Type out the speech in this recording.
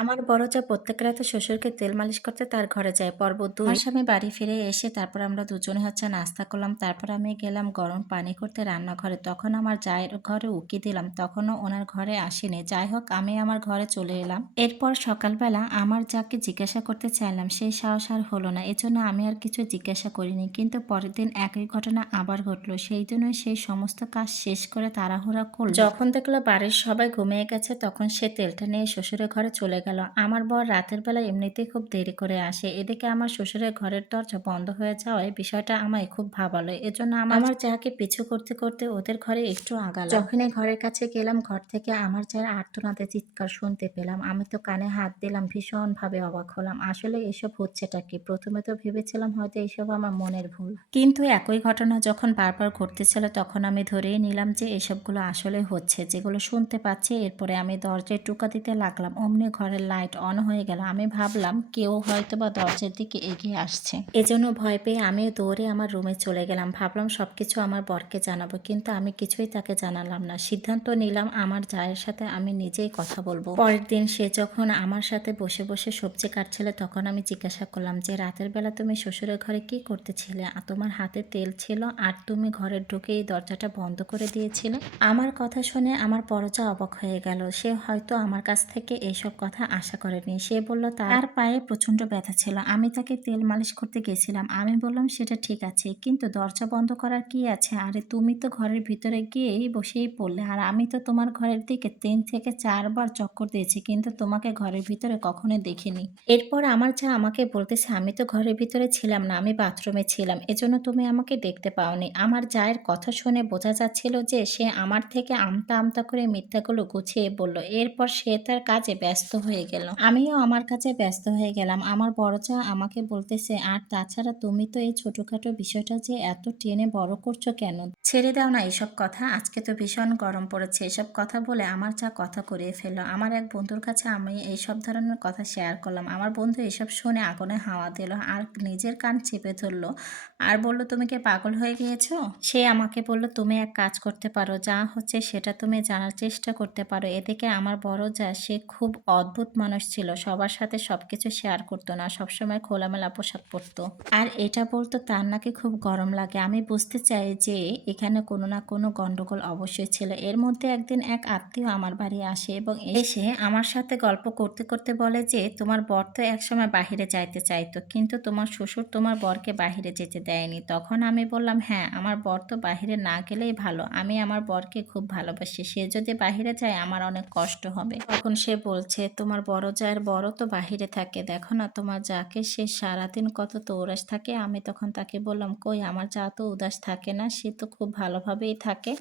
আমার বড় যা প্রত্যেক রাতে শ্বশুরকে তেল মালিশ করতে তার ঘরে যায়। পর্ব দুই। আমার স্বামী বাড়ি ফিরে এসে তারপর আমরা দুজনে হচ্ছে নাস্তা করলাম। তারপর আমি গেলাম গরম পানি করতে রান্নাঘরে। তখন আমার জায়ের ঘরে উকি দিলাম। তখনও ওনার ঘরে আসেনি। যাই হোক, আমি আমার ঘরে চলে এলাম। এরপর সকালবেলা আমার যাকে জিজ্ঞাসা করতে চাইলাম সেই সাহস আর হলো না। এজন্য আমি আর কিছু জিজ্ঞাসা করিনি। কিন্তু পরের দিন একই ঘটনা আবার ঘটলো। সেই জন্যই সেই সমস্ত কাজ শেষ করে তাড়াহুড়া করল। যখন দেখল বাড়ির সবাই ঘুমিয়ে গেছে, তখন সে তেলটা নিয়ে শ্বশুরের ঘরে চলে গেল। আমার বর রাতের বেলা এমনিতেই খুব দেরি করে আসে। এদিকে আমার শ্বশুরের ঘরের দরজা বন্ধ হয়ে যাওয়ায় বিষয়টা আমায় খুব ভাবালো। এজন্য আমার যাকে পিছু করতে করতে ওদের ঘরে একটু আগালো। যখনই ঘরের কাছে গেলাম ঘর থেকে আমার চায়ের আর্তনাতে চিৎকার শুনতে পেলাম। আমি তো কানে হাত দিলাম ভীষণ ভাবে অবাক হলাম। আসলে এসব হচ্ছেটা কি? প্রথমে তো ভেবেছিলাম হয়তো এসব আমার মনের ভুল। কিন্তু একই ঘটনা যখন বারবার ঘটতেছিল তখন আমি ধরেই নিলাম যে এসবগুলো আসলে হচ্ছে। যেগুলো শুনতে পাচ্ছি এরপরে আমি দরজায় টুকা দিতে লাগলাম। অমনি ঘরের লাইট অন হয়ে গেল। আমি ভাবলাম, কেউ হয়তো বা দরজার দিকে এগিয়ে আসছে। এজন্য ভয় পেয়ে আমি দৌড়ে আমার রুমে চলে গেলাম। ভাবলাম সব কিছু আমার বরকে জানাব, কিন্তু আমি কিছুই তাকে জানালাম না। সিদ্ধান্ত নিলাম, আমার জায়ের সাথে আমি নিজেই কথা বলব। পরের দিন সে যখন আমার সাথে বসে বসে সবজি কাটছিল, তখন আমি জিজ্ঞাসা করলাম যে, রাতের বেলা তুমি শ্বশুরের ঘরে কি করতেছিলে? তোমার হাতে তেল ছিল, আর তুমি ঘরে ঢুকে এই দরজাটা বন্ধ করে দিয়েছিলে? আমার কথা শুনে আমার পরজা অবাক হয়ে গেল। সে হয়তো আমার কাছ থেকে এইসব কথা আশা করেনি। সে বলল, তার পায়ে প্রচণ্ড ব্যথা ছিল। আমি তাকে তেল মালিশ করতে গেছিলাম। আমি বললাম, সেটা ঠিক আছে। কিন্তু দরজা বন্ধ করার কি আছে? আরে, তুমি তো ঘরের ভিতরে গিয়েই বসেই পড়লে। আর আমি তো তোমার ঘরের দিকে তিন থেকে চারবার চক্কর দিয়েছি, কিন্তু তোমাকে ঘরের ভিতরে কখনো দেখিনি। এরপর আমার যা আমাকে বলতেছে, আমি তো ঘরের ভিতরে ছিলাম না, আমি বাথরুমে ছিলাম। এজন্য তুমি আমাকে দেখতে পাওনি। আমার জায়ের কথা শুনে বোঝা যাচ্ছিল যে সে আমার থেকে আমতা আমতা করে মিথ্যাগুলো গুছিয়ে বলল। এরপর সে তার কাজে ব্যস্ত হয়ে গেল। আমিও আমার কাছে ব্যস্ত হয়ে গেলাম। আমার বড় চা আমাকে বলতেছে, আর তাছাড়া তুমি তো এই ছোটখাটো বিষয়টা যে এত টেনে বড় করছ কেন? ছেড়ে দাও না এসব কথা। আজকে তো ভীষণ গরম পড়েছে। এসব কথা বলে আমার চা কথা করিয়ে ফেলল আমার এক বন্ধুর কাছে আমি এইসব ধরনের কথা শেয়ার করলাম। আমার বন্ধু এসব শুনে আগুনে হাওয়া দিল আর নিজের কান চেপে ধরলো। আর বলল, তুমি কি পাগল হয়ে গিয়েছো? সে আমাকে বলল, তুমি এক কাজ করতে পারো। যা হচ্ছে সেটা তুমি জানার চেষ্টা করতে পারো। এদিকে আমার বড় যা, সে খুব অদ্ভুত মানুষ ছিল। সবার সাথে সব কিছু শেয়ার করতো না, সবসময় খোলামেলা পোশাক পরতো। আর এটা বলতো তার নাকি খুব গরম লাগে। আমি বুঝতে চাই যে এখানে কোনো না কোনো গন্ডগোল অবশ্যই ছিল। এর মধ্যে একদিন এক আত্মীয় আমার বাড়ি আসে এবং এসে আমার সাথে গল্প করতে করতে বলে যে, তোমার বর তো একসময় বাহিরে যাইতে চাইতো, কিন্তু তোমার শ্বশুর তোমার বরকে বাহিরে যেতে দেয়নি। তখন আমি বললাম হ্যাঁ আমার বর তো বাহিরে না গেলেই ভালো। আমি আমার বরকে খুব ভালোবাসি। সে যদি বাহিরে যায়, আমার অনেক কষ্ট হবে। তখন সে বলছে, তোমার বড় জায়ের বড় তো বাহিরে থাকে। দেখো না তোমার যাকে সে সারাদিন কত তো উদাস থাকে, আমি তখন তাকে বললাম, কই, আমার যা তো উদাস থাকে না, সে তো খুব ভালোভাবেই থাকে।